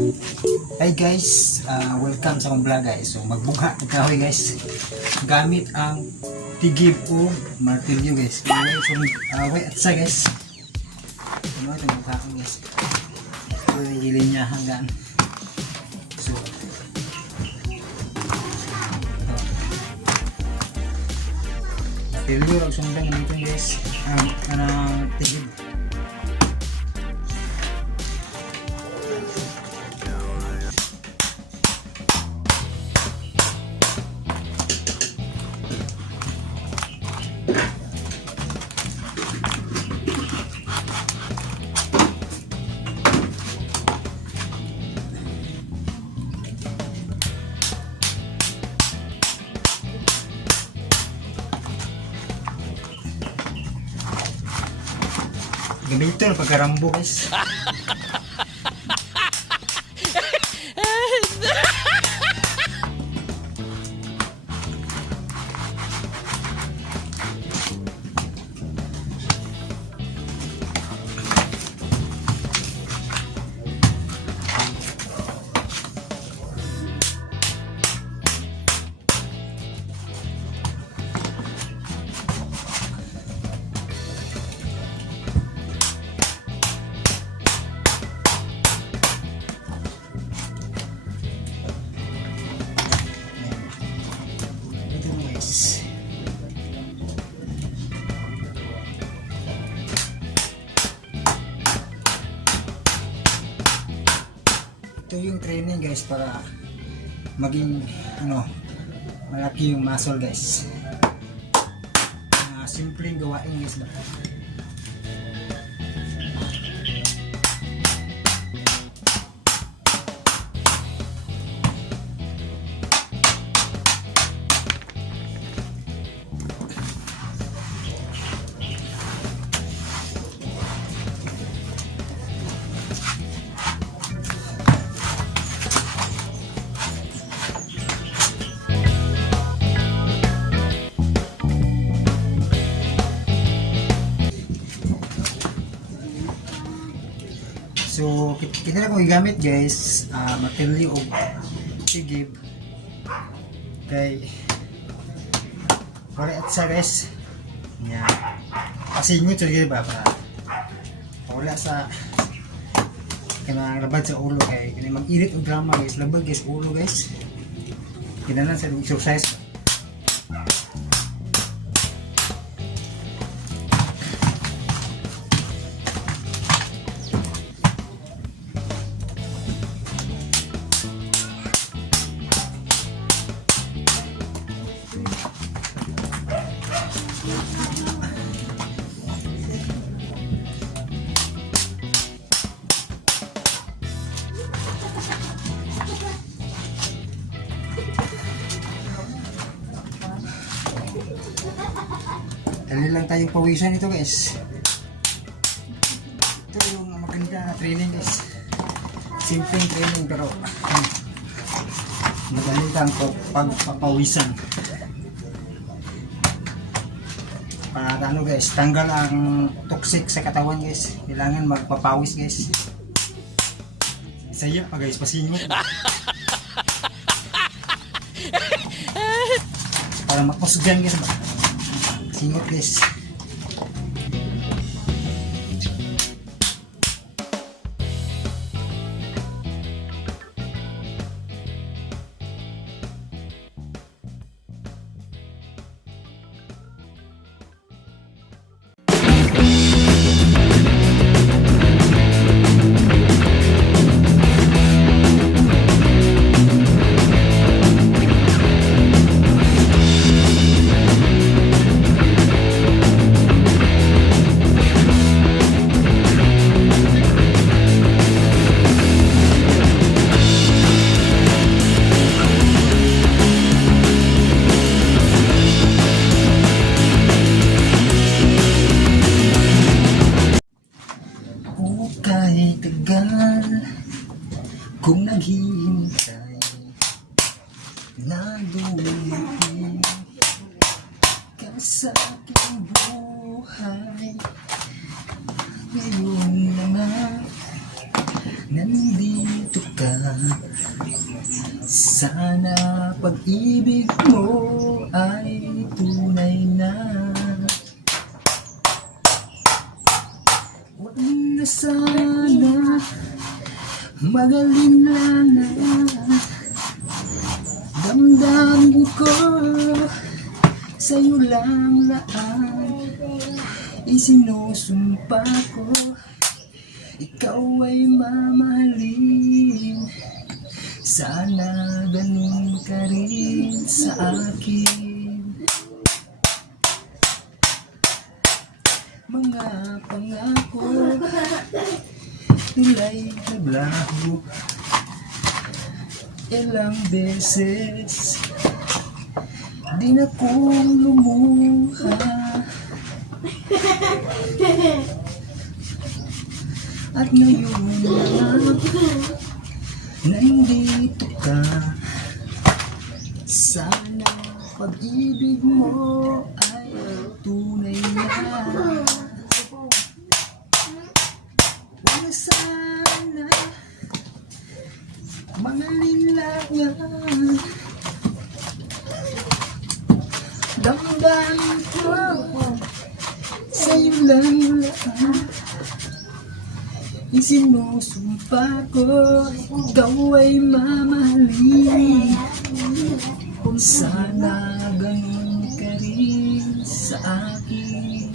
Hi guys, welcome sa akong vlog guys. So magbugha ng kahoy guys gamit ang tigib o martilyo guys. So wait at sa guys. Ano ito mukha ko guys. So higilin niya hanggang. So martilyo ang sundang dito guys. Ang tigib. Ganito na pagkarambo guys. Ito yung training guys para maging malaki yung muscle guys. Simpleng gawain guys ba. So, kita na kong igamit guys, martilyo o tigib kay para at sa guys yan pasingot sa ba para wala sa kanang labad sa ulo kay kini mag-irit og drama guys, labad guys ulo guys kinalan sa exercise. Dali lang tayong pawisan ito guys. Ito yung maganda na training guys. Simpleng training pero madali lang ito pagpapawisan. Para ano guys, tanggal ang toxic sa katawan guys. Kailangan magpapawis guys. Saya pa guys, pasingot. Para mapusgan guys ba. Singot guys. Kung naghihintay na dumating ka sa aking buhay, ngayon na nga nandito ka. Sana pag-ibig mo ay tunay na. Huwag na sana magalinlangan. Damdamin ko sa'yo lang laan. Isinusumpa ko ikaw ay mamahalin. Sana ganun ka rin sa akin. Mga pangako nila'y naglaho. Ilang beses di na kong lumuha. At ngayon na nandito ka, sana pag-ibig mo ay tunay na. Wala sana mga linlangan. Damdamin ko sa'yo lang lahat. Isinusumpa ko ikaw ay mamahalin. Sana ganun ka rin sa akin.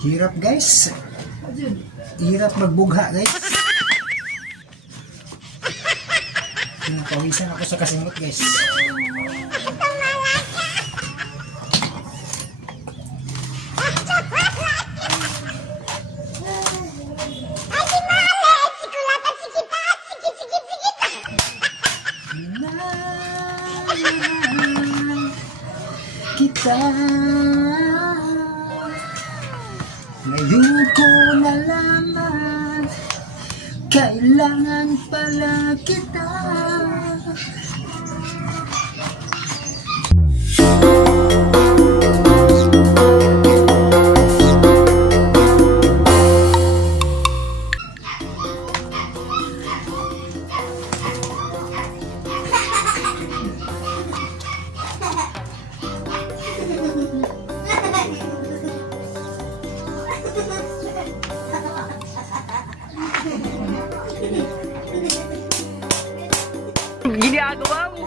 Hirap guys. Hirap magbugha guys. Pinapawisan ako sa kasimot guys. Kita ngayon ko nalaman, kailangan pala kita. Ginagawa mo.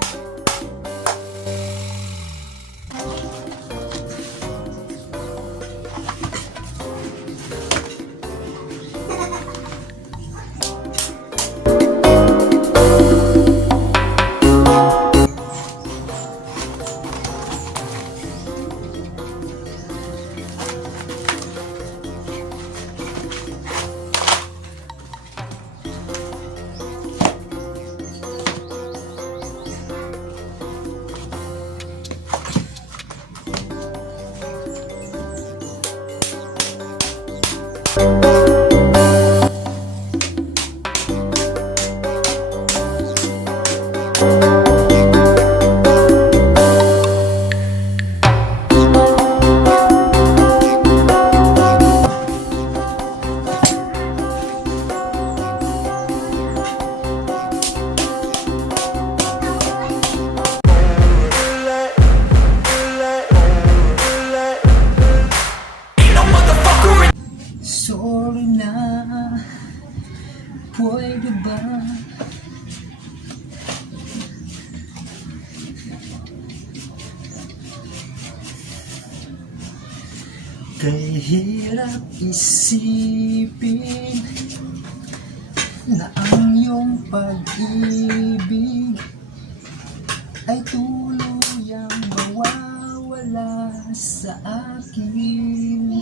Sorry na, pwede ba? Kay hirap isipin na ang iyong pag-ibig ay tuluyang mawawala sa akin.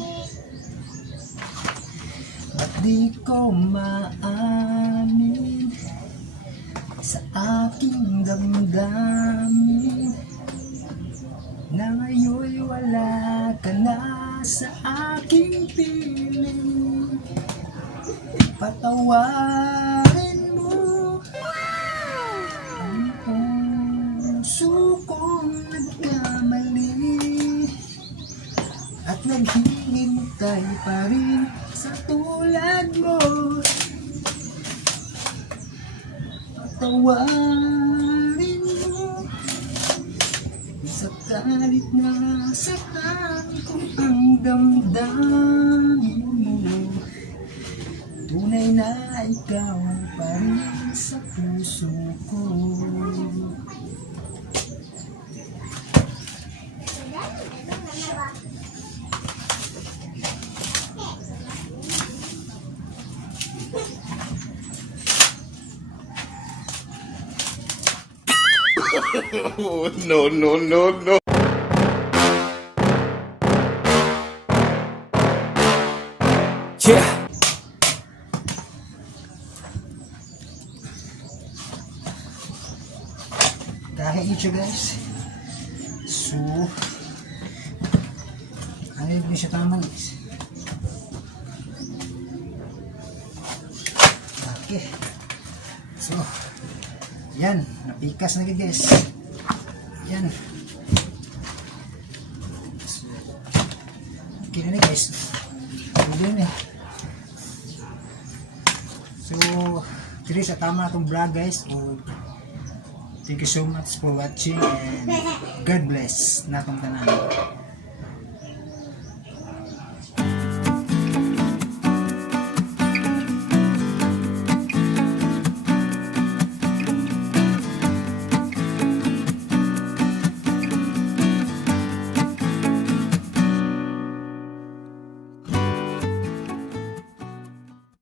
At di ko maamin sa aking damdamin na ngayon'y wala ka na sa aking piling. Patawarin mo ang puso kong nagkamali. at naghihintay pa rin sa tulad mo. Patawarin mo sa kalit na saktan ko ang damdamin mo. Tunay na ikaw pa rin sa puso ko. Oh, no, no, no, no. Yeah. Kahit ito guys. So, ano yung siya tama guys? Okay. So, yan. Napikas na guys. Yan. So, okay na guys. Pwede na. So, dito sa tama itong vlog guys. O, thank you so much for watching and God bless na itong tanan.